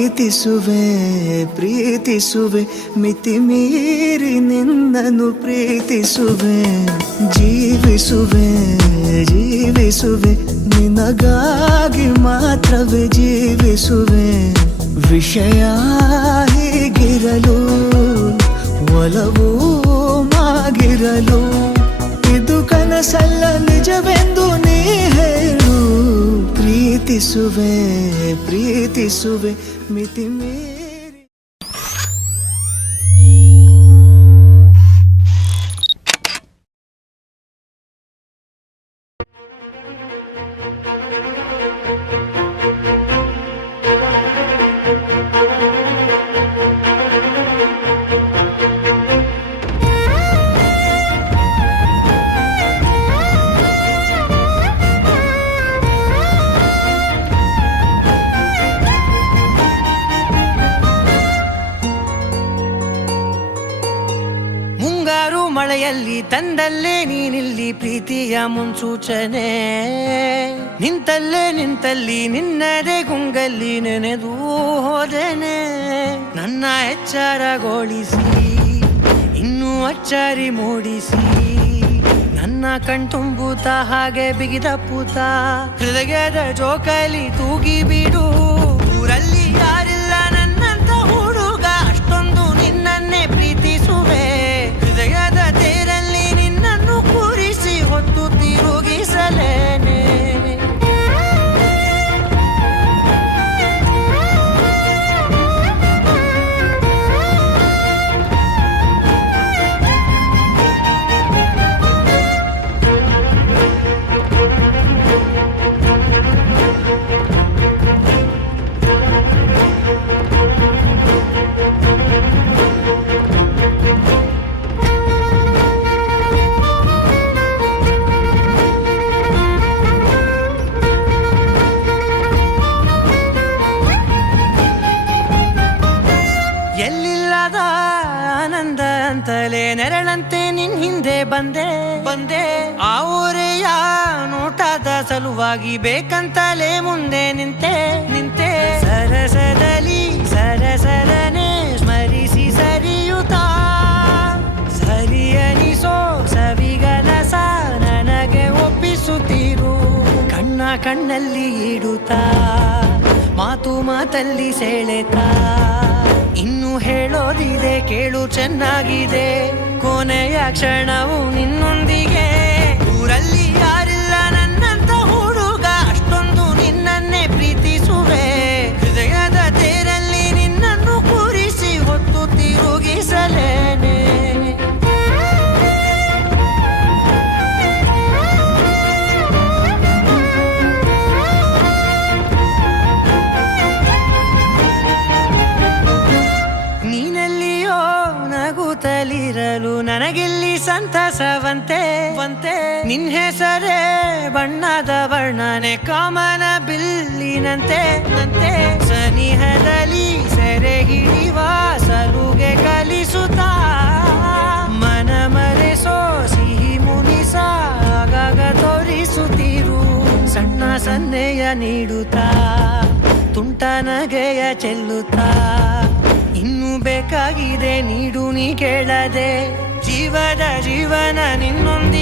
ಪ್ರೀತಿಸುವೆ ಪ್ರೀತಿಸುವೆ ಮಿತಿ ಮೀರಿ ನಿನ್ನನ್ನು ಪ್ರೀತಿಸುವೆ ಜೀವಿಸುವೆ ಜೀವಿಸುವೆ ನಿನಗಾಗಿ ಮಾತ್ರವೇ ಜೀವಿಸುವೆ ವಿಷಯ ಹೀಗಿರಲು ಒಲವು ಮಾಗಿರಲು ಇದು ಕನಸಲ್ಲ ನಿಜವೆಂದು ನೀ ಹೇಳು ಪ್ರೀತಿಸುವೆ ಪ್ರೀತಿಸುವೆ ಮಿತಿ ಮೀರಿ ಮಳೆಯಲ್ಲಿ ತಂದಲ್ಲೇ ನೀನಿಲ್ಲಿ ಪ್ರೀತಿಯ ಮುನ್ಸೂಚನೆ ನಿಂತಲ್ಲೇ ನಿಂತಲ್ಲಿ ನಿನ್ನದೇ ಗುಂಗಲ್ಲಿ ನೆನೆದು ಹೋದನೆ ನನ್ನ ಎಚ್ಚರಗೊಳಿಸಿ ಇನ್ನೂ ಅಚ್ಚರಿ ಮೂಡಿಸಿ ನನ್ನ ಕಣ್ತುಂಬುತ್ತ ಹಾಗೆ ಬಿಗಿದ ಪೂತ ಹೃದಯದ ಜೋಕಾಲಿ ತೂಗಿ ಬಿಡು ಊರಲ್ಲಿ ಯಾರಿಲ್ಲ ನನ್ನಂತ ಹುಡುಗ ಅಷ್ಟೊಂದು ನಿನ್ನನ್ನೇ ಪ್ರೀತಿಸುವೆ ಹೃದಯದ ತೇರಲ್ಲಿ ನಿನ್ನನ್ನು ಕೂರಿಸಿ ಹೊತ್ತು ತಿರುಗಿಸಲೇನೆ ಎಲ್ಲಿಲ್ಲದ ಆನಂದ ಅಂತಲೇ ನೆರಳಂತೆ ನಿನ್ ಹಿಂದೆ ಬಂದೆ ಬಂದೆ ಆ ಊರೆಯ ನೋಟದ ಸಲುವಾಗಿ ಬೇಕಂತಲೇ ಮುಂದೆ ನಿಂತೆ ನಿಂತೆ ಸರಸದಲ್ಲಿ ಸರಸರನೆ ಸ್ಮರಿಸಿ ಸರಿಯುತ್ತ ಸರಿಯನಿಸೋ ಸವಿಗನಸ ನನಗೆ ಒಪ್ಪಿಸುತ್ತೀರು ಕಣ್ಣ ಕಣ್ಣಲ್ಲಿ ಇಡುತ್ತಾ ಮಾತು ಮಾತಲ್ಲಿ ಸೆಳೆತಾ ಇನ್ನು ಹೇಳೋದಿದೆ ಕೇಳು ಚೆನ್ನಾಗಿದೆ ಕೊನೆಯ ಕ್ಷಣವು ನಿನ್ನೊಂದಿಗೆ ಊರಲ್ಲಿ ಯಾರಿಲ್ಲ ನನ್ನಂತ ಹುಡುಗ ಅಷ್ಟೊಂದು ನಿನ್ನನ್ನೇ ಪ್ರೀತಿಸುವೆ ಹೃದಯದ ತೇರಲ್ಲಿ ನಿನ್ನನ್ನು ಕೂರಿಸಿ ಹೊತ್ತು ತಿರುಗಿಸಲೇನೆ ನಗುತ್ತಲಿರಲು ನನಗಿಲ್ಲಿ ಸಂತಸವಂತೆ ವಂತೆ ನಿನ್ ಹೆಸರೇ ಬಣ್ಣದ ವರ್ಣನೆ ಕಾಮನ ಬಿಲ್ಲಿನಂತೆ ನಂತೆ ಸನಿಹದಲ್ಲಿ ಸೆರೆ ಹಿಡಿವ ಸಲುಗೆ ಕಲಿಸುತ್ತಾ ಮನ ಮರೆಸೋ ಸಿಹಿ ಮುನಿಸ ಆಗಾಗ ತೋರಿಸುತ್ತಿರು ಸಣ್ಣ ಸನ್ನೆಯ ನೀಡುತ್ತಾ ತುಂಟ ನಗೆಯ ಚೆಲ್ಲುತ್ತಾ ಇನ್ನು ಬೇಕಾಗಿದೆ ನೀಡು ನೀ ಕೇಳದೆ ಜೀವದ ಜೀವನ ನಿನ್ನೊಂದಿಗೆ